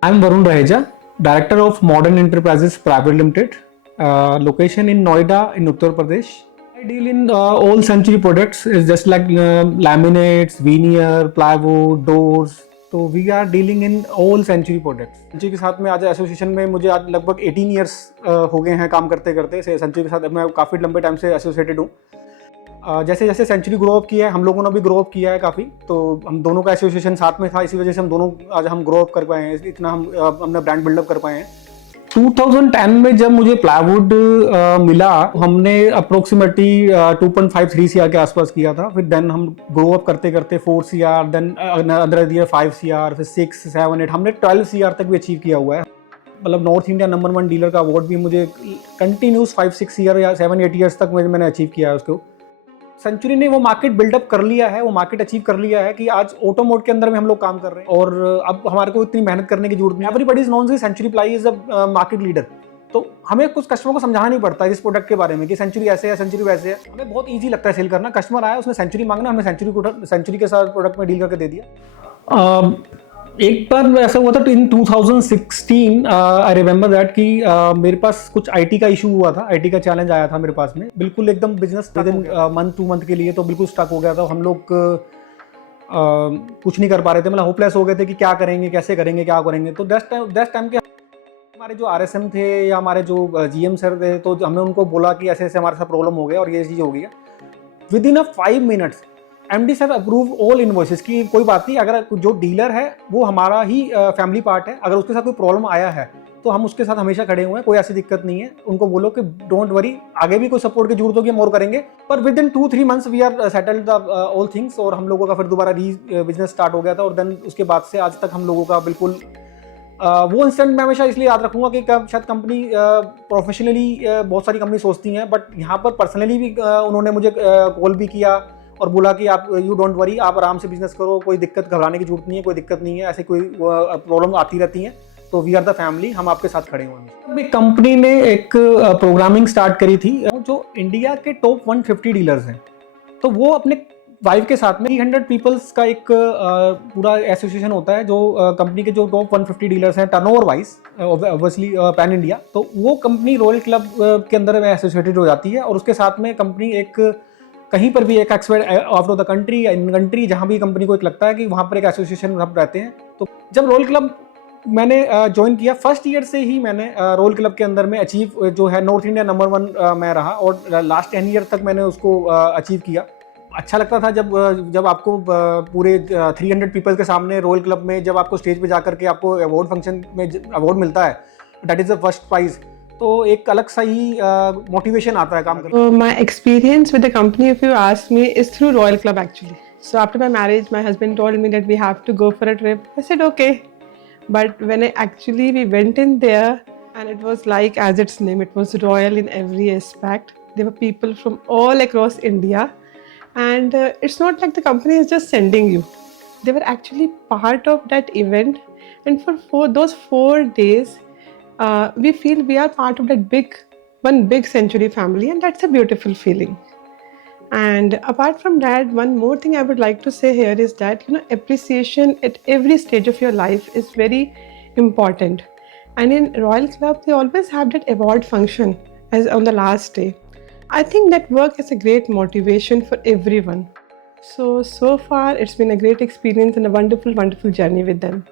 I'm Varun Raheja, Director of Modern Enterprises Private Limited, location in Noida in Uttar Pradesh. I deal in all Century products, is just like laminates, veneer, plywood, doors. तो we are dealing in all Century products. Century के साथ में आज association में मुझे आज लगभग 18 years हो गए हैं काम करते करते। सेंचुरी के साथ मैं काफ़ी लंबे टाइम से एसोसिएटेड हूँ। जैसे जैसे सेंचुरी ग्रो अप किया है, हम लोगों ने भी ग्रो अप किया है काफ़ी, तो हम दोनों का एसोसिएशन साथ में था, इसी वजह से हम दोनों आज हम ग्रो अप कर पाए हैं, इतना हम अपना ब्रांड बिल्डअप कर पाए हैं। 2010 में जब मुझे प्लाईवुड मिला, हमने अप्रोक्सीमेटली 2.53 CR के आसपास किया था। फिर देन हम ग्रो अप करते करते 4 CR, then other year 5 CR, फिर 6, 7, 8, हमने 12 CR तक भी अचीव किया हुआ है। मतलब नॉर्थ इंडिया नंबर 1 डीलर का अवार्ड भी मुझे कंटिन्यूस 5-6 ईयर या 7-8 ईयर्स तक मैंने अचीव किया है उसको। सेंचुरी ने वो मार्केट बिल्डअप कर लिया है, वो मार्केट अचीव कर लिया है कि आज ऑटोमोट के अंदर में हम लोग काम कर रहे हैं और अब हमारे को इतनी मेहनत करने की जरूरत नहीं। एवरीबॉडी इज नोन कि Century Ply is a market leader. तो हमें कुछ कस्टमर को समझाना नहीं पड़ता इस प्रोडक्ट के बारे में कि सेंचुरी ऐसे है, सेंचुरी वैसे है। हमें बहुत ईजी लगता है सेल करना। कस्टमर आया, उसने सेंचुरी मांगना, हमने सेंचुरी के साथ प्रोडक्ट में डील करके दे दिया। एक बार ऐसा हुआ था इन 2016, आई रिमेंबर दैट कि मेरे पास कुछ आईटी का इशू हुआ था, आईटी का चैलेंज आया था मेरे पास में। बिल्कुल एकदम business with in month 2 month के लिए तो बिल्कुल स्टक हो गया था। हम लोग कुछ नहीं कर पा रहे थे, मतलब होपलेस हो गए थे कि क्या करेंगे, कैसे करेंगे, क्या करेंगे। तो दैट टाइम के हमारे जो आरएसएम थे या हमारे जो जीएम सर थे, तो हमने उनको बोला कि ऐसे ऐसे हमारे साथ प्रॉब्लम हो गया और ये चीज़ हो गई है। With in 5 minutes MD sir approve all invoices की कोई बात नहीं, अगर जो डीलर है वो हमारा ही फैमिली पार्ट है, अगर उसके साथ कोई प्रॉब्लम आया है तो हम उसके साथ हमेशा खड़े हुए हैं, कोई ऐसी दिक्कत नहीं है। उनको बोलो कि डोंट वरी, आगे भी कोई सपोर्ट की जरूरत होगी हम और करेंगे। पर within 2-3 months we are settled the all things और हम लोगों का फिर दोबारा बिजनेस स्टार्ट हो गया था। और देन उसके बाद से आज तक हम लोगों का बिल्कुल वो इंसिडेंट मैं हमेशा इसलिए याद रखूंगा कि शायद कंपनी प्रोफेशनली बहुत सारी कंपनी सोचती हैं, बट यहाँ पर पर्सनली भी उन्होंने मुझे कॉल भी किया और बोला कि आप यू डोंट वरी, आप आराम से बिजनेस करो, कोई दिक्कत घबराने की जरूरत नहीं है, कोई दिक्कत नहीं है, ऐसे कोई प्रॉब्लम आती रहती है, तो वी आर द फैमिली, हम आपके साथ खड़े हुए हैं। कंपनी ने एक प्रोग्रामिंग स्टार्ट करी थी, जो इंडिया के टॉप 150 डीलर्स हैं, तो वो अपने वाइफ के साथ में 300 पीपल्स का एक पूरा एसोसिएशन होता है, जो कंपनी के जो टॉप 150 डीलर्स हैं turnover wise, obviously pan India, तो वो कंपनी रॉयल क्लब के अंदर में एसोसिएटेड हो जाती है। और उसके साथ में कंपनी एक कहीं पर भी एक expert out of the country या इन कंट्री जहाँ भी कंपनी को एक लगता है कि वहाँ पर एक एसोसिएशन सब रहते हैं। तो जब रॉयल क्लब मैंने ज्वाइन किया, फर्स्ट ईयर से ही मैंने रॉयल क्लब के अंदर में अचीव जो है नॉर्थ इंडिया नंबर 1 मैं रहा और लास्ट 10 ईयर तक मैंने उसको अचीव किया। अच्छा लगता था जब आपको पूरे 300 पीपल के सामने रॉयल क्लब में जब आपको स्टेज पे जाकर के आपको अवार्ड फंक्शन में अवार्ड मिलता है, that is the first prize, तो एक अलग सा ही मोटिवेशन आता है काम करने। My experience with the company, if you ask me, is through Royal Club actually. So after my marriage, my husband told me that we have to go for a trip. I said okay, but when we went in there, and it was like as its name, it was royal in every aspect. There were people from all across India, and it's not like the company is just sending you. They were actually part of that event, and for those 4 days, we feel we are part of that one big Century family, and that's a beautiful feeling. And apart from that, one more thing I would like to say here is that appreciation at every stage of your life is very important. And in Royal Club, they always have that award function as on the last day. I think that work is a great motivation for everyone. So far it's been a great experience and a wonderful journey with them.